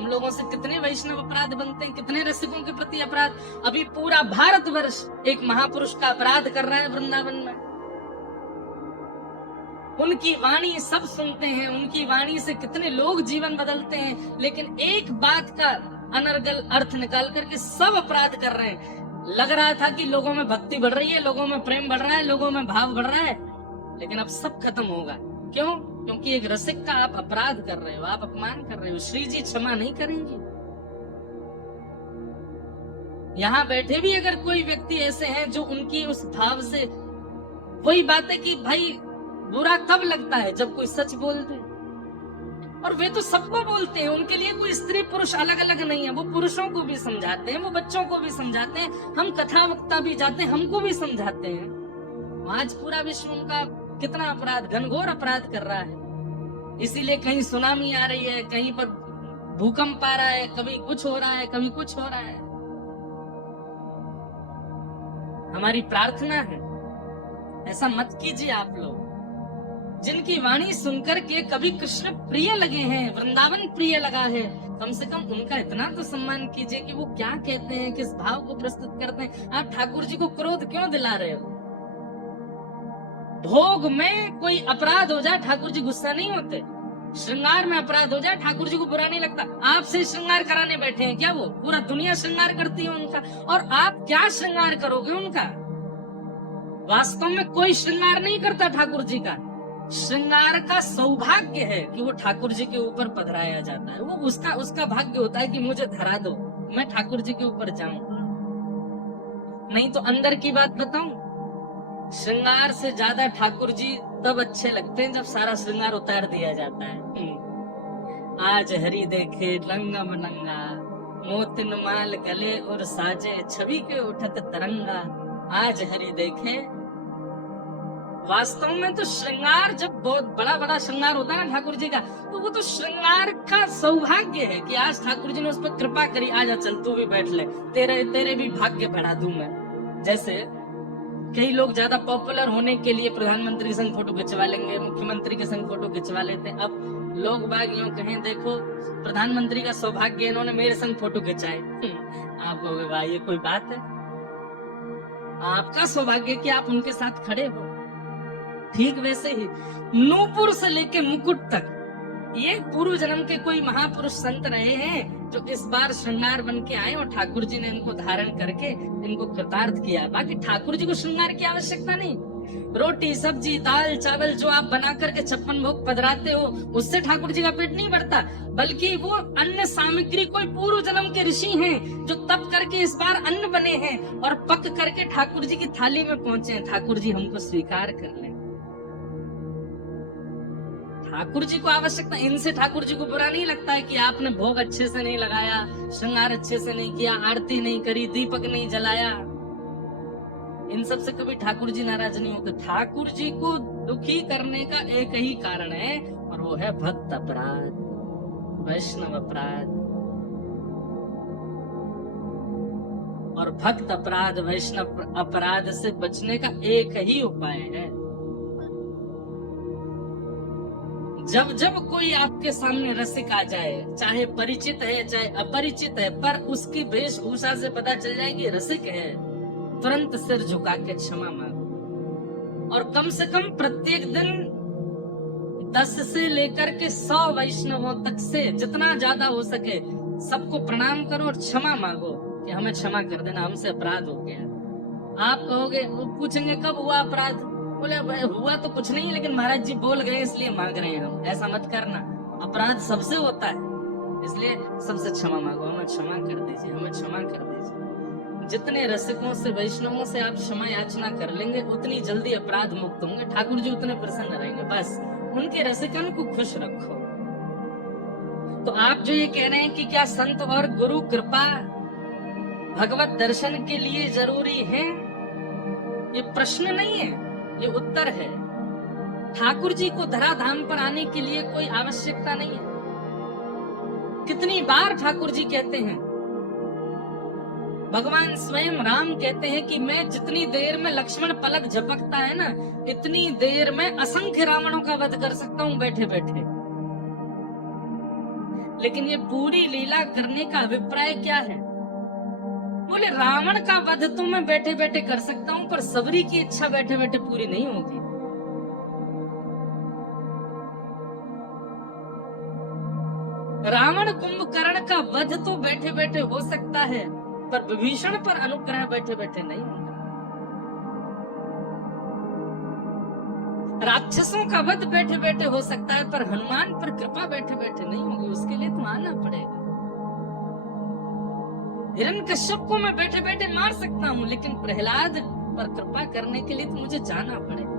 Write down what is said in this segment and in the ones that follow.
हम लोगों से कितने वैष्णव अपराध बनते हैं, कितने रसिकों के प्रति अपराध। अभी पूरा भारतवर्ष एक महापुरुष का अपराध कर रहा है वृंदावन में। उनकी वाणी सब सुनते हैं, उनकी वाणी से कितने लोग जीवन बदलते हैं, लेकिन एक बात का अनर्गल अर्थ निकाल करके सब अपराध कर रहे हैं। लग रहा था कि लोगों में भक्ति बढ़ रही है, लोगों में प्रेम बढ़ रहा है, लोगों में भाव बढ़ रहा है, लेकिन अब सब खत्म होगा। क्यों? क्योंकि एक रसिक का आप अपराध कर रहे हो, आप अपमान कर रहे हो। श्री जी क्षमा नहीं करेंगे। यहाँ बैठे भी अगर कोई व्यक्ति ऐसे हैं जो उनकी उस भाव से, वही बात है कि भाई बुरा कब लगता है, जब कोई सच बोल दे। और वे तो सबको बोलते हैं, उनके लिए कोई स्त्री पुरुष अलग अलग नहीं है। वो पुरुषों को भी समझाते हैं, वो बच्चों को भी समझाते हैं, हम कथा वक्ता भी जाते हैं, हमको भी समझाते हैं। आज पूरा विश्व उनका कितना अपराध, घनघोर अपराध कर रहा है। इसीलिए कहीं सुनामी आ रही है, कहीं पर भूकंप आ रहा है, कभी कुछ हो रहा है, कभी कुछ हो रहा है। हमारी प्रार्थना है ऐसा मत कीजिए आप लोग। जिनकी वाणी सुनकर के कभी कृष्ण प्रिय लगे हैं, वृंदावन प्रिय लगा है, कम से कम उनका इतना तो सम्मान कीजिए कि वो क्या कहते हैं, किस भाव को प्रस्तुत करते हैं। आप ठाकुर जी को क्रोध क्यों दिला रहे हो? भोग में कोई अपराध हो जाए ठाकुर जी गुस्सा नहीं होते, श्रृंगार में अपराध हो जाए ठाकुर जी को बुरा नहीं लगता। आपसे श्रृंगार कराने बैठे हैं क्या? वो पूरा दुनिया श्रृंगार करती है उनका, और आप क्या श्रृंगार करोगे उनका? वास्तव में कोई श्रृंगार नहीं करता ठाकुर जी का। श्रृंगार का सौभाग्य है कि वो ठाकुर जी के ऊपर पधराया जाता है। वो उसका भाग्य होता है कि मुझे धरा दो, मैं ठाकुर जी के ऊपर जाऊं। नहीं तो अंदर की बात बताऊं, श्रृंगार से ज्यादा ठाकुर जी तब अच्छे लगते हैं जब सारा श्रृंगार उतार दिया जाता है। आज हरि देखे रंगा मनंगा, मोतिन माल गले और साजे, छवि के उठत तरंगा। आज हरि देखे, वास्तव में तो श्रृंगार जब बहुत बड़ा बड़ा श्रृंगार होता है ना ठाकुर जी का, तो वो तो श्रृंगार का सौभाग्य है कि आज ठाकुर जी ने उस पर कृपा करी। आजा चल तू भी बैठ ले, तेरे भी भाग्य बढ़ा दूं मैं। जैसे कई लोग ज्यादा पॉपुलर होने के लिए प्रधानमंत्री के संग फोटो खिंचवा लेंगे, मुख्यमंत्री के संग फोटो खिंचवा लेते हैं। अब लोग बाग यूं कहें, देखो प्रधानमंत्री का सौभाग्य इन्होंने मेरे संग फोटो खिंचाए। आप कहोगे भाई ये कोई बात है? आपका सौभाग्य कि आप उनके साथ खड़े हो। ठीक वैसे ही नूपुर से लेके मुकुट तक ये पूर्व जन्म के कोई महापुरुष संत रहे हैं जो इस बार श्रृंगार बन के आए और ठाकुर जी ने इनको धारण करके इनको कृतार्थ किया। बाकी ठाकुर जी को श्रृंगार की आवश्यकता नहीं। रोटी सब्जी दाल चावल जो आप बना करके 56 भोग पधराते हो, उससे ठाकुर जी का पेट नहीं भरता, बल्कि वो अन्न सामग्री कोई पूर्व जन्म के ऋषि हैं जो तप करके इस बार अन्न बने हैं और पक करके ठाकुर जी की थाली में पहुंचे हैं। ठाकुर जी हमको स्वीकार कर लें। ठाकुर जी को आवश्यकता, इनसे ठाकुर जी को बुरा नहीं लगता है कि आपने भोग अच्छे से नहीं लगाया, श्रृंगार अच्छे से नहीं किया, आरती नहीं करी, दीपक नहीं जलाया। इन सब से कभी ठाकुर जी नाराज नहीं होते। ठाकुर जी को दुखी करने का एक ही कारण है और वो है भक्त अपराध, वैष्णव अपराध। और भक्त अपराध वैष्णव अपराध से बचने का एक ही उपाय है, जब जब कोई आपके सामने रसिक आ जाए, चाहे परिचित है चाहे अपरिचित है, पर उसकी वेशभूषा से पता चल जाए कि रसिक है, तुरंत सिर झुका के क्षमा मांगो। और कम से कम प्रत्येक दिन 10 से लेकर के 100 वैष्णवों तक से जितना ज्यादा हो सके सबको प्रणाम करो और क्षमा मांगो कि हमें क्षमा कर देना, हमसे अपराध हो गया। आप कहोगे, वो पूछेंगे कब हुआ अपराध? बोले हुआ तो कुछ नहीं, लेकिन महाराज जी बोल गए इसलिए मांग रहे हैं हम। ऐसा मत करना, अपराध सबसे होता है, इसलिए सबसे क्षमा मांगो, हमें क्षमा कर दीजिए, हमें क्षमा कर दीजिए। जितने रसिकों से वैष्णवों से आप क्षमा याचना कर लेंगे उतनी जल्दी अपराध मुक्त होंगे, ठाकुर जी उतने प्रसन्न रहेंगे। बस उनके रसिकन को खुश रखो। तो आप जो ये कह रहे हैं कि क्या संत और गुरु कृपा भगवत दर्शन के लिए जरूरी है, ये प्रश्न नहीं है, ये उत्तर है। ठाकुर जी को धराधाम पर आने के लिए कोई आवश्यकता नहीं है। कितनी बार ठाकुर जी कहते हैं, भगवान स्वयं राम कहते हैं कि मैं जितनी देर में लक्ष्मण पलक झपकता है ना, इतनी देर में असंख्य रावणों का वध कर सकता हूं बैठे बैठे। लेकिन ये पूरी लीला करने का अभिप्राय क्या है? बोले रावण का वध तो मैं बैठे बैठे कर सकता हूं, पर सबरी की इच्छा बैठे बैठे पूरी नहीं होगी। रावण कुंभकर्ण का वध तो बैठे बैठे हो सकता है, पर विभीषण पर अनुग्रह बैठे बैठे नहीं होगा। राक्षसों का वध बैठे बैठे हो सकता है, पर हनुमान पर कृपा बैठे बैठे नहीं होगी। उसके लिए तो आना पड़ेगा। हिरण्यकश्यप को मैं बैठे बैठे मार सकता हूं, लेकिन प्रहलाद पर कृपा करने के लिए तो मुझे जाना पड़ेगा।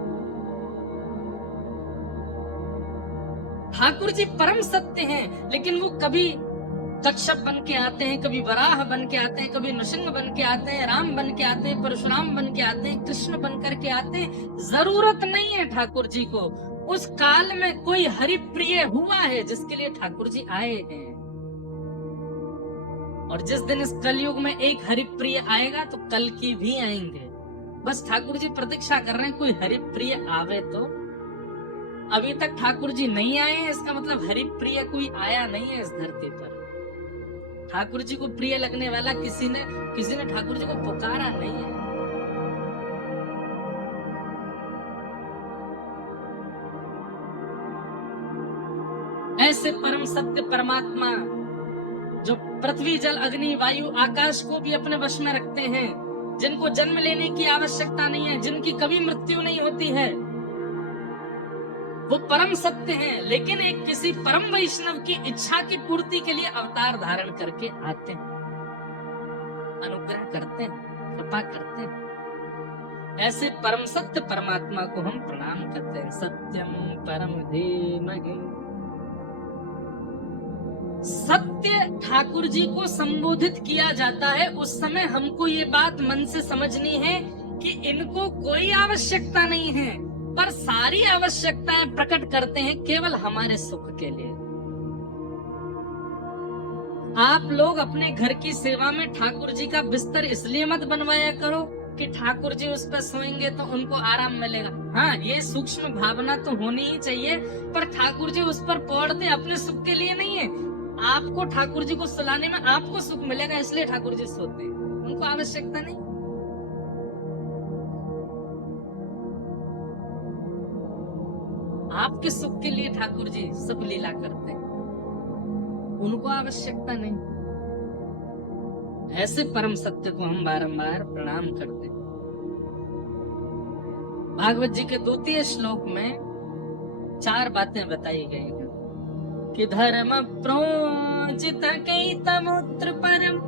ठाकुर जी परम सत्य हैं, लेकिन वो कभी कच्छप बन के आते हैं, कभी वराह बन के आते हैं, कभी नृसिंह बन के आते हैं, राम बन के आते हैं, परशुराम बन के आते हैं, कृष्ण बन करके आते हैं। जरूरत नहीं है ठाकुर जी को। उस काल में कोई हरिप्रिय हुआ है जिसके लिए ठाकुर जी आए हैं। और जिस दिन इस कलयुग में एक हरिप्रिय आएगा तो कल की भी आएंगे। बस ठाकुर जी प्रतीक्षा कर रहे हैं कोई हरिप्रिय आवे तो। अभी तक ठाकुर जी नहीं आए हैं, इसका मतलब हरिप्रिय कोई आया नहीं है इस धरती पर। ठाकुर जी को प्रिय लगने वाला किसी ने ठाकुर जी को पुकारा नहीं है। ऐसे परम सत्य परमात्मा जो पृथ्वी जल अग्नि वायु आकाश को भी अपने वश में रखते हैं, जिनको जन्म लेने की आवश्यकता नहीं है, जिनकी कभी मृत्यु नहीं होती है, वो परम सत्य हैं। लेकिन एक किसी परम वैष्णव की इच्छा की पूर्ति के लिए अवतार धारण करके आते हैं, अनुग्रह करते हैं, कृपा करते हैं। ऐसे परम सत्य परमात्मा को हम प्रणाम करते हैं। सत्यम परम धीमहि। सत्य ठाकुर जी को संबोधित किया जाता है, उस समय हमको ये बात मन से समझनी है कि इनको कोई आवश्यकता नहीं है, पर सारी आवश्यकताएं प्रकट करते हैं केवल हमारे सुख के लिए। आप लोग अपने घर की सेवा में ठाकुर जी का बिस्तर इसलिए मत बनवाया करो कि ठाकुर जी उस पर सोएंगे तो उनको आराम मिलेगा। हाँ, ये सूक्ष्म भावना तो होनी ही चाहिए, पर ठाकुर जी उस पर पौड़ते अपने सुख के लिए नहीं है। आपको ठाकुर जी को सुलाने में आपको सुख मिलेगा, इसलिए ठाकुर जी सोते हैं, उनको आवश्यकता नहीं। आपके सुख के लिए ठाकुर जी सब लीला करते हैं, उनको आवश्यकता नहीं। ऐसे परम सत्य को हम बारंबार प्रणाम करते हैं। भागवत जी के 2 श्लोक में 4 बातें बताई गई हैं कि धर्म प्रोजित कैतमुत्र परम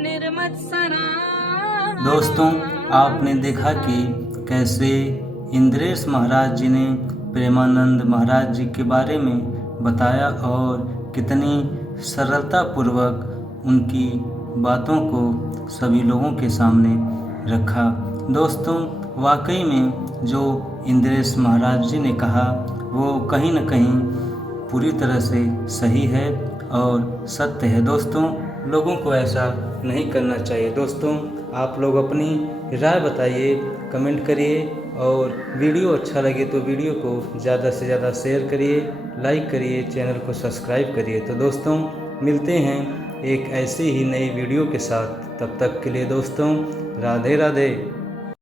निर्मत्सरा। दोस्तों, आपने देखा कि कैसे इंद्रेश महाराज जी ने प्रेमानंद महाराज जी के बारे में बताया और कितनी सरलता पूर्वक उनकी बातों को सभी लोगों के सामने रखा। दोस्तों, वाकई में जो इंद्रेश महाराज जी ने कहा वो कहीं न कहीं पूरी तरह से सही है और सत्य है। दोस्तों, लोगों को ऐसा नहीं करना चाहिए। दोस्तों, आप लोग अपनी राय बताइए, कमेंट करिए और वीडियो अच्छा लगे तो वीडियो को ज़्यादा से ज़्यादा शेयर करिए, लाइक करिए, चैनल को सब्सक्राइब करिए। तो दोस्तों, मिलते हैं एक ऐसे ही नई वीडियो के साथ। तब तक के लिए दोस्तों, राधे राधे।